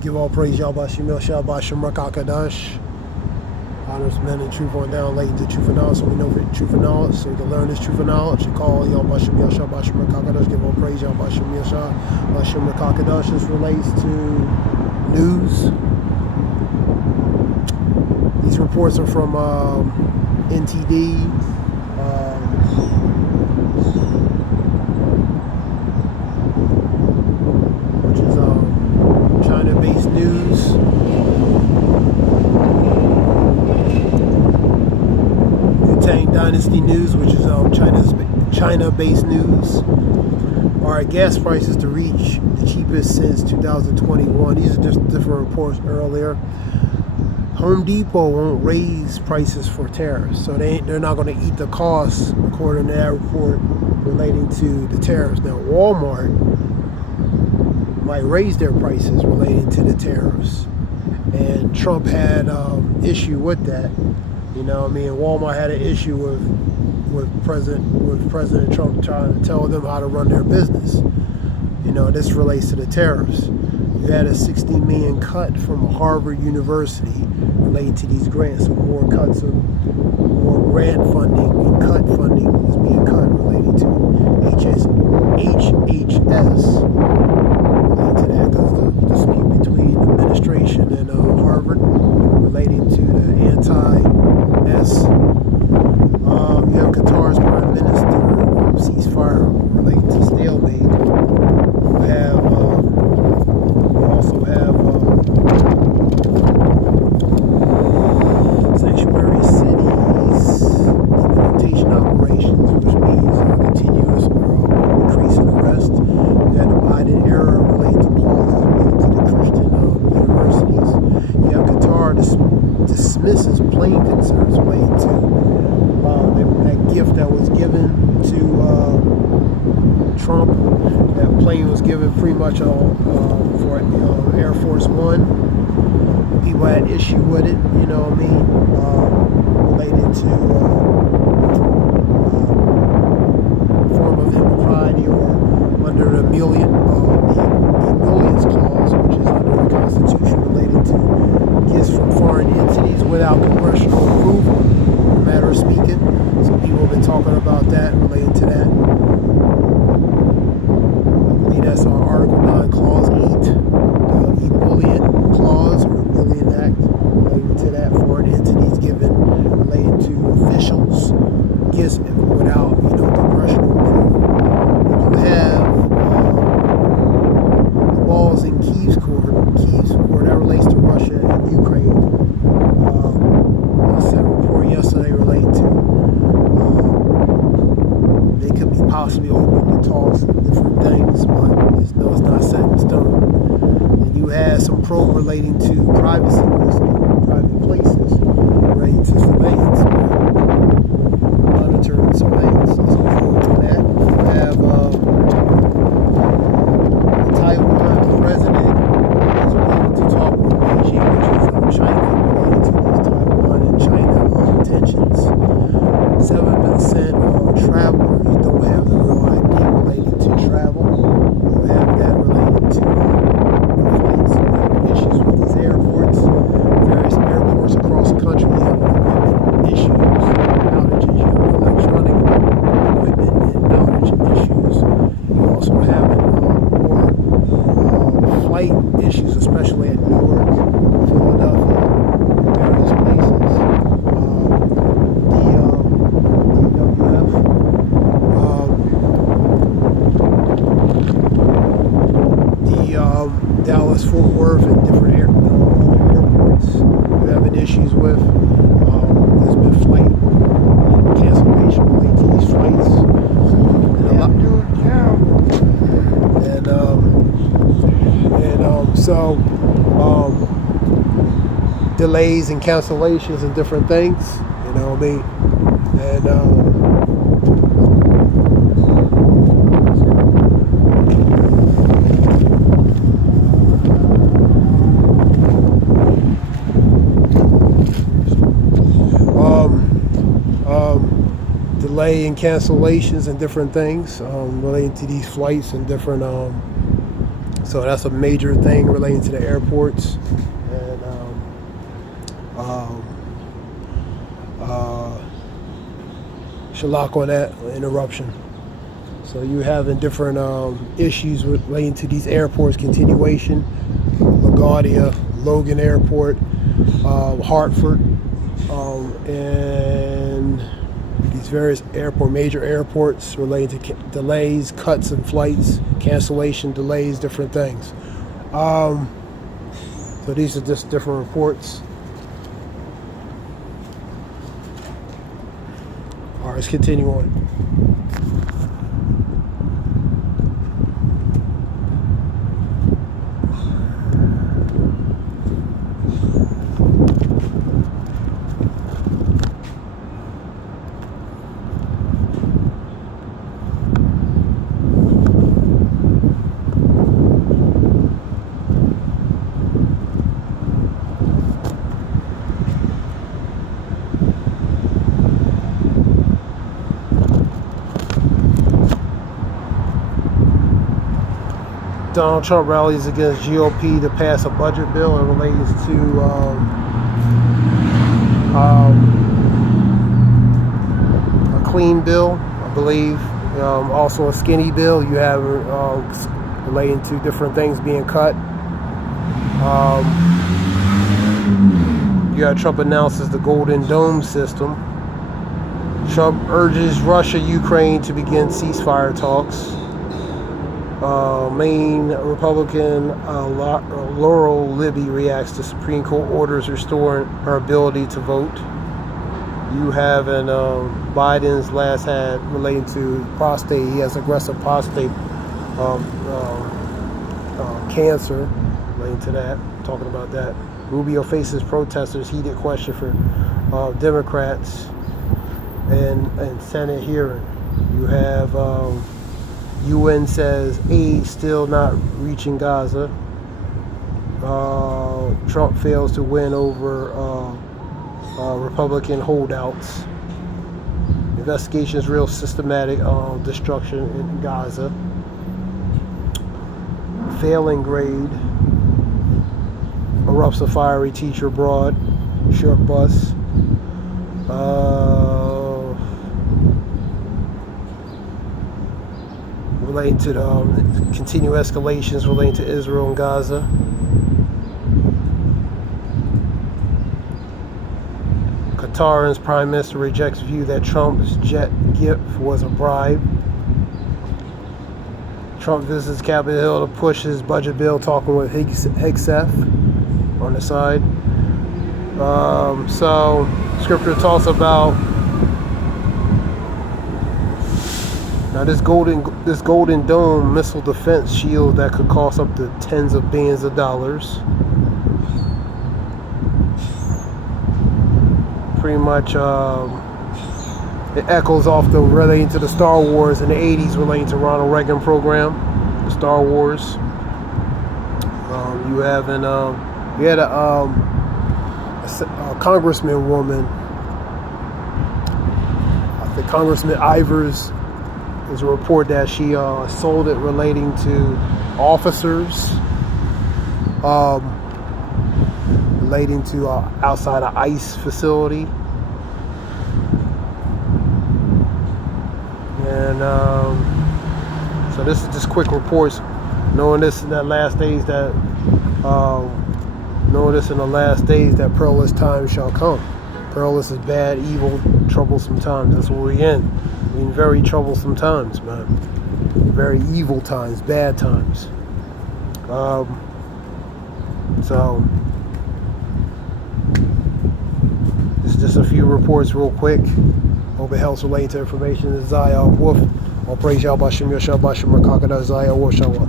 Give all praise, Yahweh Shemil Shabbat Shemrak HaKadosh. Honors men and truth on down, late into truth and knowledge, so we know the truth and knowledge, so we can learn this truth and knowledge. You call Yahweh Shemil Shabbat Shemrak HaKadosh. Give all praise, Yahweh Shemil Shabbat Shemrak HaKadosh. This relates to news. These reports are from NTD. Which is China-based news. Tang Dynasty News, which is China-based news. Alright, gas prices to reach the cheapest since 2021. These are just different reports earlier. Home Depot won't raise prices for tariffs, so they're not going to eat the costs, according to that report relating to the tariffs. Now, Walmart might raise their prices relating to the tariffs, and Trump had issue with that. You know what I mean? Walmart had an issue with President Trump trying to tell them how to run their business. You know, this relates to the tariffs. You had a $60 million cut from Harvard University related to these grants. So more grant funding and cut funding is being cut related to HHS related to that, because the dispute between the administration and Harvard relating to the anti-S. You have Qatar's prime minister ceasefire related to stalemate. You also have sanctuary cities deportation operations, which means continuous increase in arrest. You had the Biden era related to clauses related to the Christian universities. You have Qatar dismisses plain concerns related to that gift that was given to Trump. That plane was given pretty much for Air Force One. People had issue with it, you know what I mean, related to form of impropriety or under the emollients clause, which is under the Constitution, related to gifts from foreign entities without congressional approval, matter of speaking. So people have been talking about that, related to that. I believe that's on Article 9, Clause 8, the emollient clause, or Emollient Act, related to that. Foreign entities given related to officials, gifts without, congressional approval. You have the balls in Kiev's court, that relates to Russia and Ukraine. I said a report yesterday related to they could be possibly open to talks and different things, but it's not set in stone. And you had some probe relating to privacy risk in private places relating to surveillance, monitoring surveillance. There's a probe on that. You have the Taiwan president is willing to talk with Beijing, which is China, related to these Taiwan and China tensions. 7% of travelers don't have the real ID related to travel. You have that related to flights. You have issues with these airports, various airports across the country. You have equipment issues, outages. You have electronic equipment and outage issues. You also have more flight issues, especially at Newark, Philadelphia, various places. Dallas, Fort Worth, and different other airports we're having issues with. There's been flight cancellation related to these flights. So delays and cancellations and different things, you know what I mean? And delay and cancellations and different things relating to these flights and different So that's a major thing relating to the airports. And shalak on that interruption. So you having different issues relating to these airports. Continuation, LaGuardia, Logan Airport, Hartford, and these various major airports relating to delays, cuts in flights, cancellation, delays, different things. So these are just different reports. All right, let's continue on. Donald Trump rallies against GOP to pass a budget bill. It relates to a clean bill, I believe. Also a skinny bill. You have relating to different things being cut. You got Trump announces the Golden Dome system. Trump urges Russia, Ukraine to begin ceasefire talks. Maine Republican Laurel Libby reacts to Supreme Court orders restoring her ability to vote. You have Biden's last ad relating to prostate. He has aggressive prostate cancer relating to that. Talking about that. Rubio faces protesters. Heated question for Democrats and Senate hearing. You have UN says aid still not reaching Gaza. Trump fails to win over Republican holdouts. Investigations real systematic destruction in Gaza. Failing grade. Erupts a fiery teacher abroad. Short bus. Relating to the continued escalations relating to Israel and Gaza. Qatar's prime minister rejects view that Trump's jet gift was a bribe. Trump visits Capitol Hill to push his budget bill, talking with Hegseth on the side. So scripture talks about now this golden dome missile defense shield that could cost up to tens of billions of dollars. Pretty much it echoes off the relating to the Star Wars in the 80s, relating to Ronald Reagan program, the Star Wars. You have you had a congressman woman, I think Congressman Ivers. There's a report that she sold it relating to officers, relating to outside an ICE facility. And so this is just quick reports, knowing this in the last days that perilous times shall come. Perilous is bad, evil, troublesome times. That's what we're in. We're in very troublesome times, man. Very evil times, bad times. So it's just a few reports real quick. Hope it helps relating to information. This is Zaya Wolf. All praise Yahweh Shem Yahshua Bashim Rakakada Zaya Wolf Shawa.